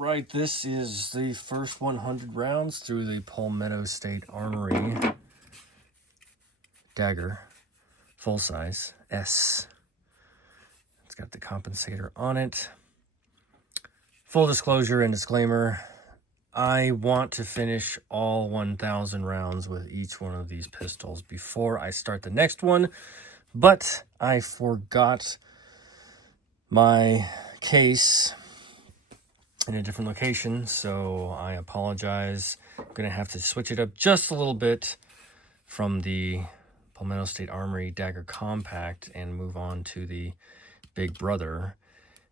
Right, this is the first 100 rounds through the Palmetto State Armory Dagger, full size, S. It's got the compensator on it. Full disclosure and disclaimer, I want to finish all 1,000 rounds with each one of these pistols before I start the next one, but I forgot my case in a different location, so I apologize. I'm gonna have to switch it up just a little bit from the Palmetto State Armory Dagger Compact and move on to the Big Brother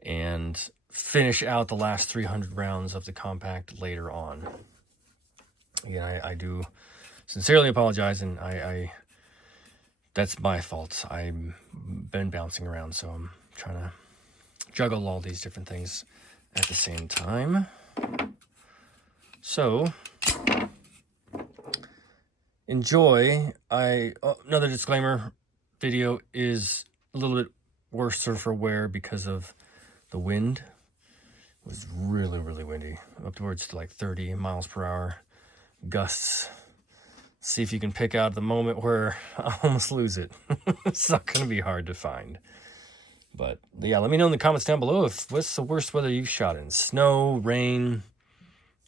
and finish out the last 300 rounds of the Compact later on. Again, I do sincerely apologize, and I that's my fault. I've been bouncing around, so I'm trying to juggle all these different things at the same time. So enjoy. Another disclaimer, video is a little bit worse for wear because of the wind. It was really windy, up towards like 30 miles per hour gusts. See if you can pick out the moment where I almost lose it. It's not going to be hard to find. But yeah, let me know in the comments down below what's the worst weather you've shot in. Snow, rain,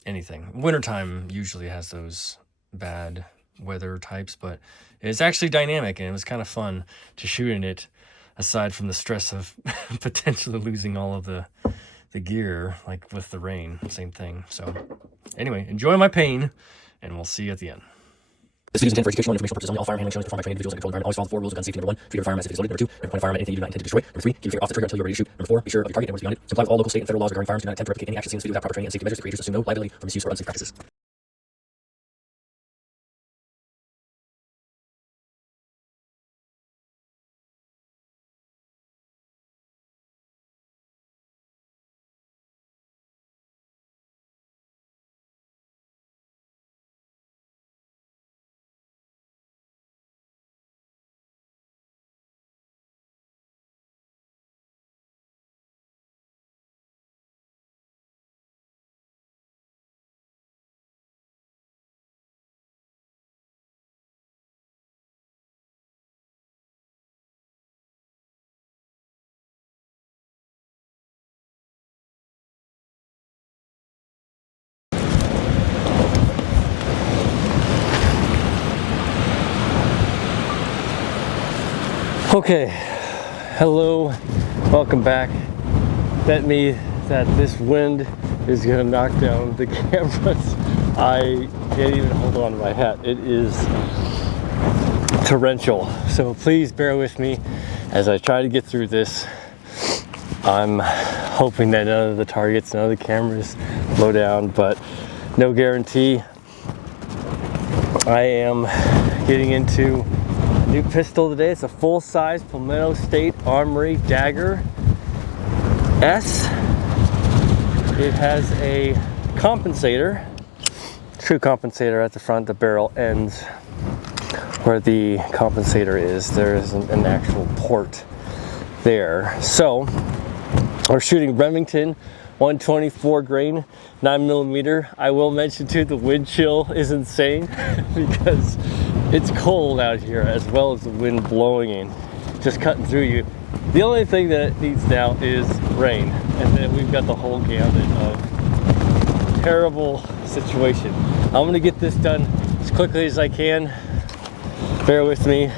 anything. Wintertime usually has those bad weather types, but it's actually dynamic, and it was kind of fun to shoot in it, aside from the stress of potentially losing all of the gear, like with the rain, same thing. So anyway, enjoy my pain, and we'll see you at the end. This video is intended for educational and informational purposes only. All firearm handling shown is performed by trained individuals in a controlled environment. Always follow the 4 rules of gun safety. Number 1, treat your firearm as if it is loaded. Number 2, never point a firearm at anything you do not intend to destroy. Number 3, keep your finger off the trigger until you're ready to shoot. Number 4, be sure of your target and what's beyond it. Comply with all local, state, and federal laws regarding firearms. Do not attempt to replicate any action seen in this video without proper training and safety measures. The creators assume no liability for misuse or unsafe practices. Okay, hello, welcome back. Bet me that this wind is gonna knock down the cameras. I can't even hold on to my hat. It is torrential, so please bear with me as I try to get through this. I'm hoping that none of the targets, none of the cameras blow down, but no guarantee. I am getting into new pistol today. It's a full-size Palmetto State Armory Dagger S. It has a compensator, true compensator at the front. The barrel ends where the compensator is. There isn't an actual port there. So we're shooting Remington 124 grain 9mm. I will mention too, the wind chill is insane because it's cold out here, as well as the wind blowing in, just cutting through you. The only thing that it needs now is rain, and then we've got the whole gamut of terrible situation. I'm gonna get this done as quickly as I can. Bear with me.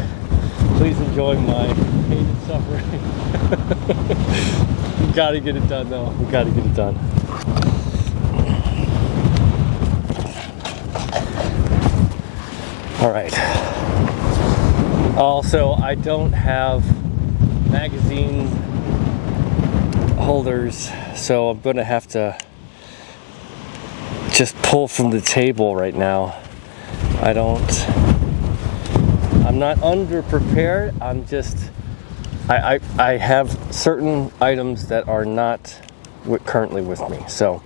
Please enjoy my pain and suffering. We gotta get it done though. We gotta get it done. All right. Also, I don't have magazine holders, so I'm gonna have to just pull from the table right now. I'm not underprepared. I have certain items that are not currently with me, so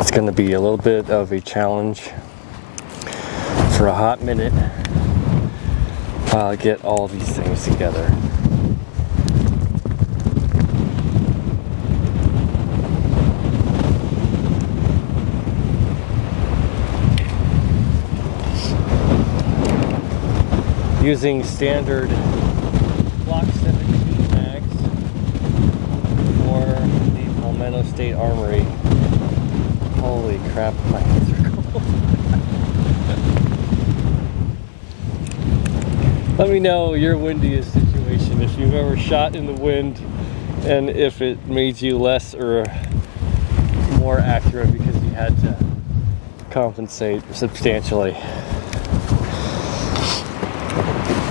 it's gonna be a little bit of a challenge for a hot minute while I get all these things together. using standard Glock 17 mags for the Palmetto State Armory. Holy crap, my hands are cold. Let me know your windiest situation, if you've ever shot in the wind and if it made you less or more accurate because you had to compensate substantially.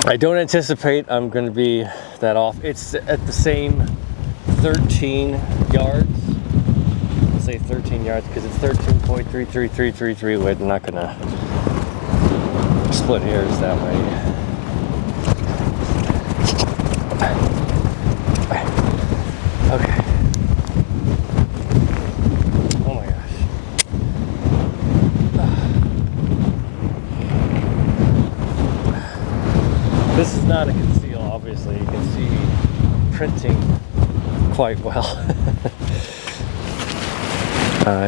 I don't anticipate I'm going to be that off. It's at the same 13 yards. I'll say 13 yards because it's 13.33333 width. I'm not going to split hairs that way. Okay. Oh my gosh. This is not a conceal, obviously. You can see printing quite well. I'll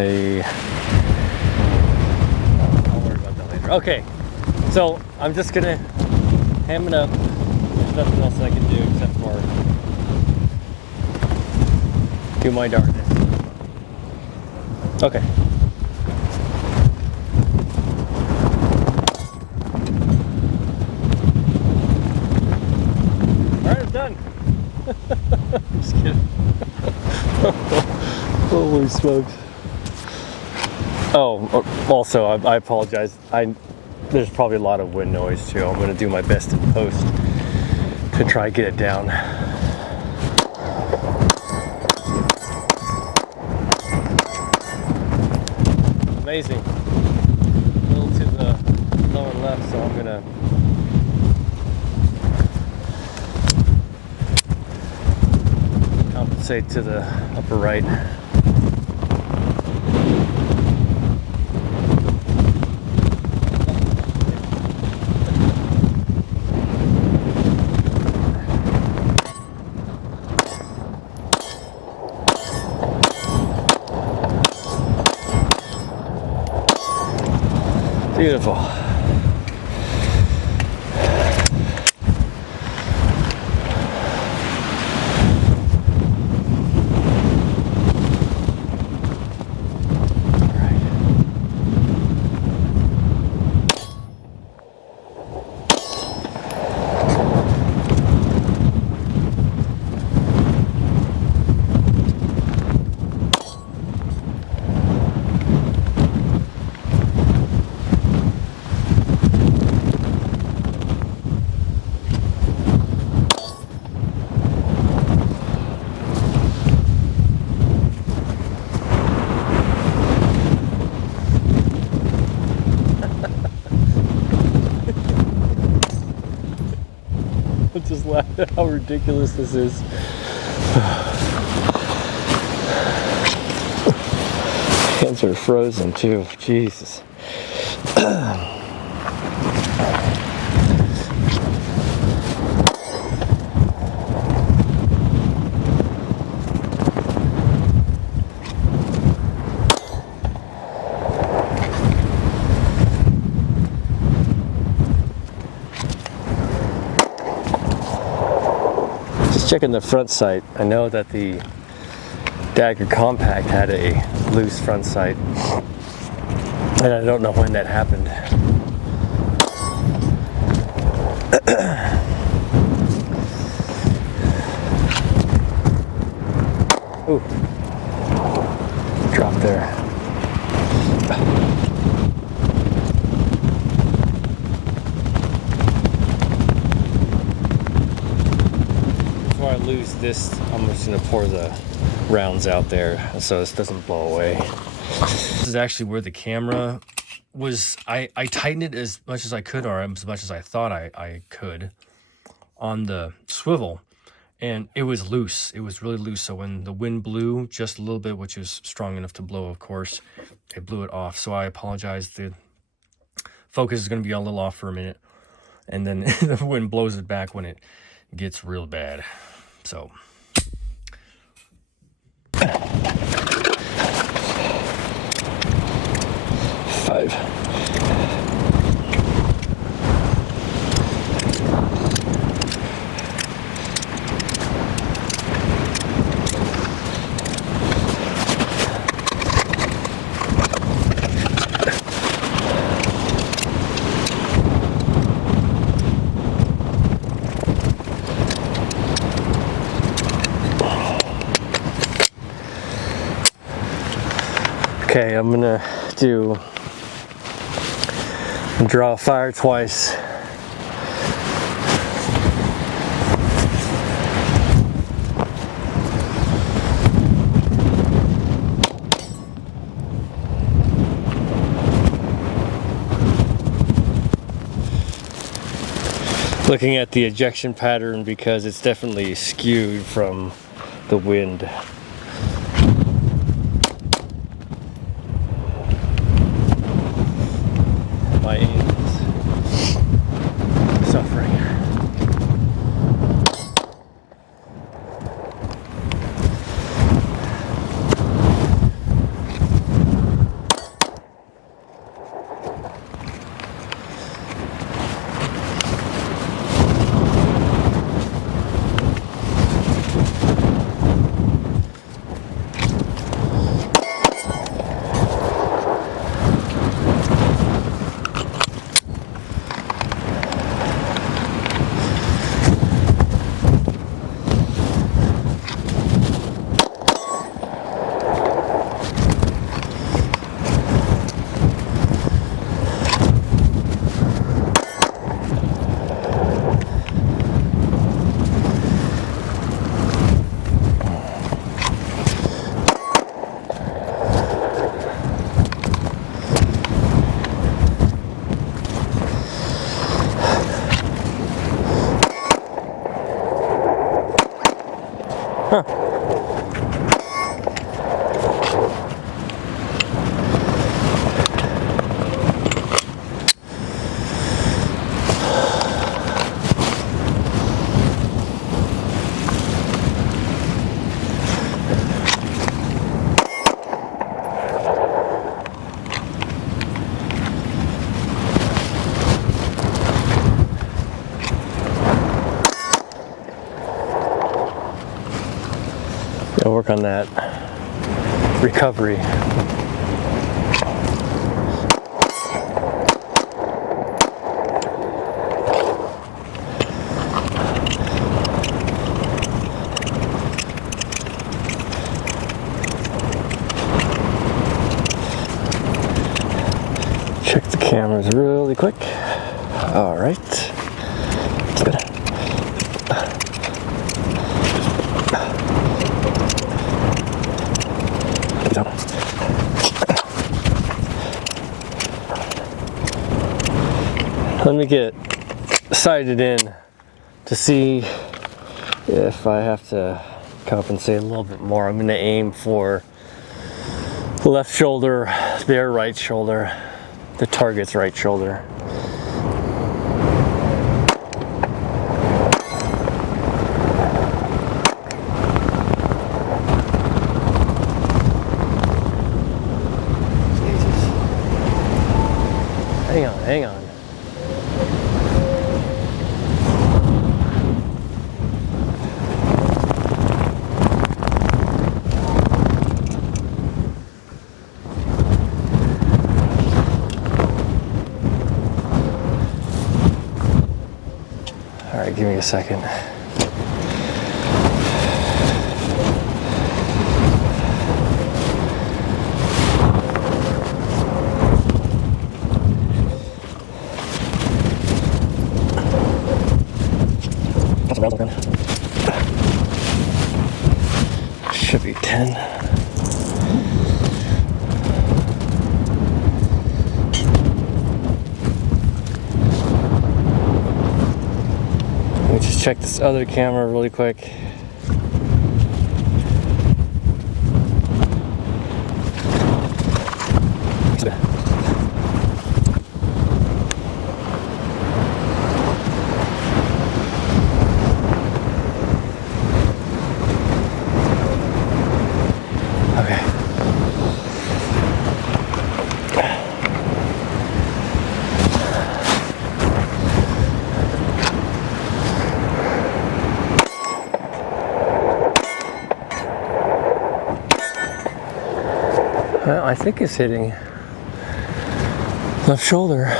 worry about that later. Okay, so I'm just gonna ham it up. There's nothing else I can do except for do my darndest. Okay. Alright, I'm done. I'm just kidding. Holy smokes. Oh, also, I apologize. There's probably a lot of wind noise too. I'm going to do my best in post to try and get it down. Amazing. A little to the lower left, so I'm going to compensate to the upper right. Beautiful. Just laugh at how ridiculous this is. Hands are frozen too. Jesus. Checking the front sight. I know that the Dagger Compact had a loose front sight, and I don't know when that happened. Ooh, drop there. Before I lose this, I'm just going to pour the rounds out there so this doesn't blow away. This is actually where the camera was. I tightened it as much as I could, or as much as I thought I could, on the swivel, and it was loose. It was really loose. So when the wind blew just a little bit, which is strong enough to blow, of course, it blew it off. So I apologize. The focus is going to be a little off for a minute, and then the wind blows it back when it gets real bad. So 5. Okay, I'm gonna draw fire twice. Looking at the ejection pattern because it's definitely skewed from the wind. My aim is suffering. Huh. Gotta work on that recovery. Check the cameras really quick. All right. That's good. Let me get sighted in to see if I have to compensate a little bit more. I'm going to aim for the left shoulder, their right shoulder, the target's right shoulder. Jesus. Hang on. All right, give me a second. Got some rounds open. Should be 10. Let me just check this other camera really quick. Okay. Well, I think it's hitting left shoulder.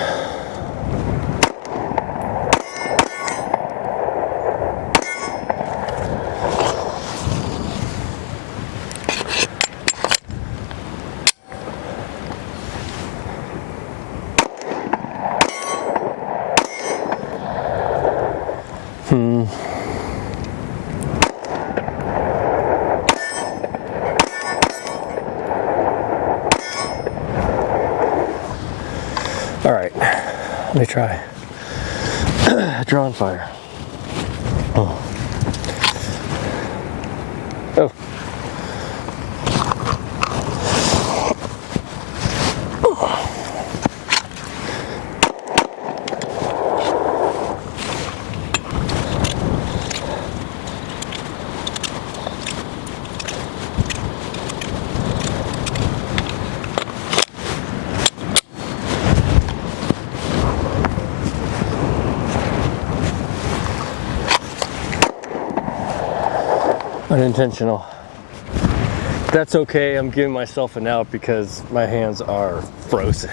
Let me try. Drawn fire. Oh. Oh. Unintentional. That's okay. I'm giving myself an out because my hands are frozen.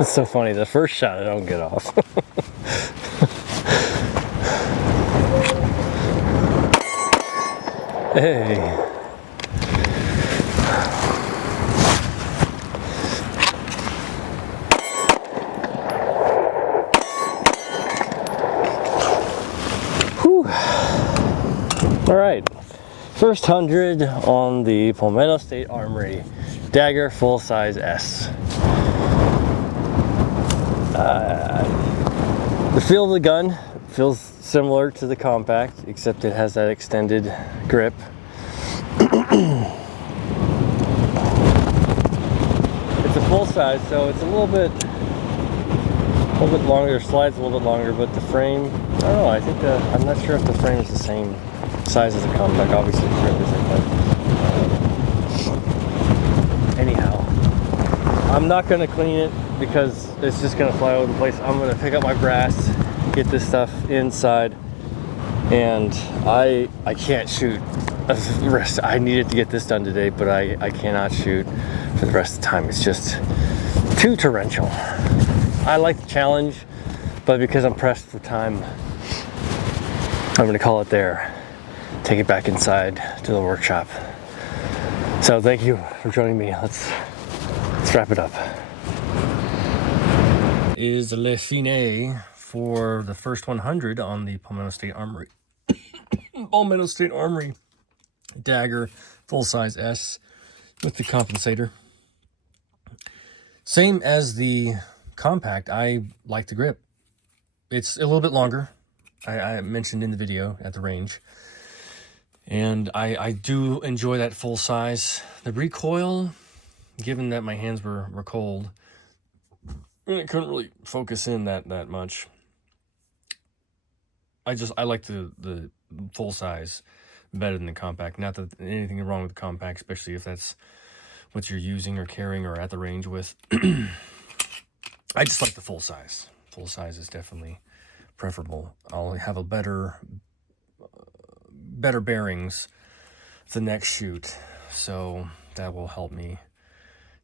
It's so funny. The first shot I don't get off. Hey. Whew. All right. First 100 on the Palmetto State Armory Dagger full size S. The feel of the gun feels similar to the compact, except it has that extended grip. It's a full size, so it's a little bit longer, slides a little bit longer, but the frame, I don't know, I think I'm not sure if the frame is the same size as a compact. Obviously the grip isn't, but anyhow, I'm not going to clean it because it's just going to fly all over the place. I'm going to pick up my brass, get this stuff inside, and I can't shoot the rest. I needed to get this done today, but I cannot shoot for the rest of the time. It's just too torrential. I like the challenge, but because I'm pressed for time, I'm going to call it there. Take it back inside to the workshop. So thank you for joining me. Let's wrap it up. Is Le Fine for the first 100 on the Palmetto State Armory. Palmetto State Armory Dagger full size S with the compensator. Same as the compact. I like the grip. It's a little bit longer. I mentioned in the video at the range. And I do enjoy that full size. The recoil, given that my hands were cold, and I couldn't really focus in that much. I like the full size better than the compact. Not that anything wrong with the compact, especially if that's what you're using or carrying or at the range with. I just like the full size. Full size is definitely preferable. I'll have a better bearings the next shoot, so that will help me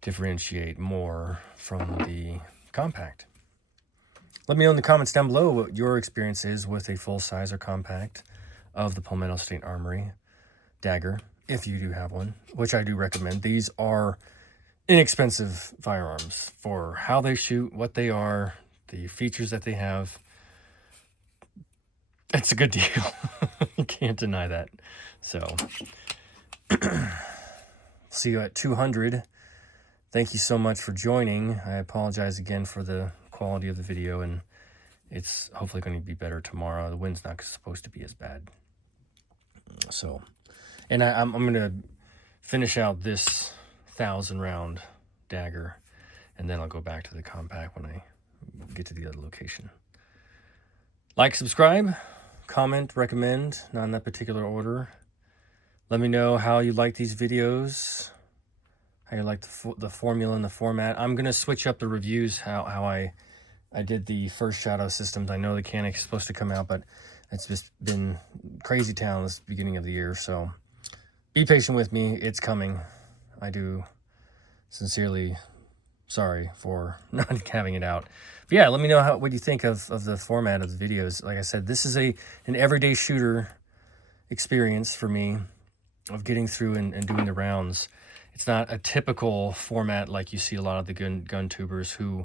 differentiate more from the compact. Let me know in the comments down below what your experience is with a full size or compact of the Palmetto State Armory Dagger, if you do have one, which I do recommend. These are inexpensive firearms for how they shoot, what they are, the features that they have. It's a good deal. You can't deny that. So, see you at 200. Thank you so much for joining. I apologize again for the quality of the video, and it's hopefully going to be better tomorrow. The wind's not supposed to be as bad. So, and I'm going to finish out this 1,000 round Dagger, and then I'll go back to the compact when I get to the other location. Like, subscribe, comment, recommend, not in that particular order. Let me know how you like these videos, how you like the formula and the format. I'm going to switch up the reviews, how I did the first shadow systems. I know the Canic is supposed to come out, but it's just been crazy town this beginning of the year, so be patient with me. It's coming. I do sincerely sorry for not having it out. But yeah, let me know what you think of the format of the videos. Like I said, this is an everyday shooter experience for me of getting through and doing the rounds. It's not a typical format like you see a lot of the gun tubers who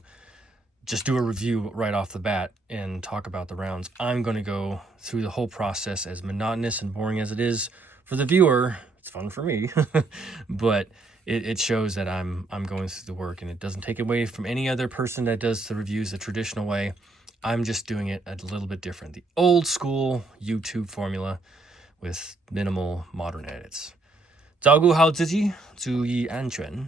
just do a review right off the bat and talk about the rounds. I'm going to go through the whole process, as monotonous and boring as it is for the viewer. It's fun for me, but it shows that I'm going through the work, and it doesn't take away from any other person that does the reviews the traditional way. I'm just doing it a little bit different. The old school YouTube formula with minimal modern edits. 照顾好自己，注意安全。